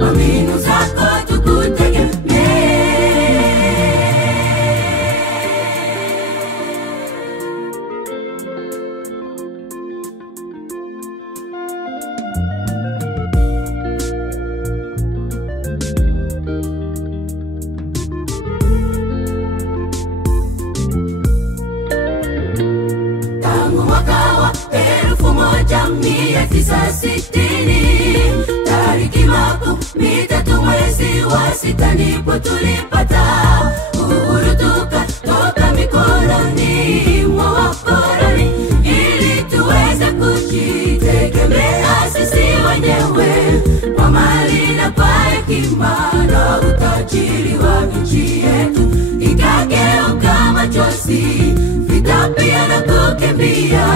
kwa mbinu zako tukutegemee. Tangu mwaka wa 1960, tariki makuu 3 mwezi wa 6 ndipo tulipata uhuru tukatoka mikononi mwa wakoloni, ili tuweze kujitegemea sisi wenyewe kwa mali na kwa hekima na utajiri wa nchi yetu. Ikageuka machozi, vita pia na kukimbia,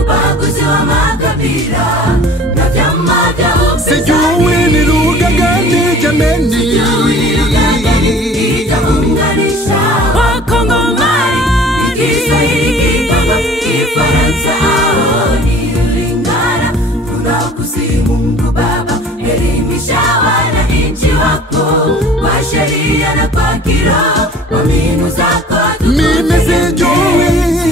ubaguzi wa makabila na vyama vya upinzani. Sijui ni lugha gani jameni itaunganisha Wakongomani, Kiswahili, Kibamba, Kifaransa au ni Lingala. Tunakusihi Mungu Baba, elimisha wananchi wako kwa sheria na kwa kiroho, kwa mbinu zako mimi sijui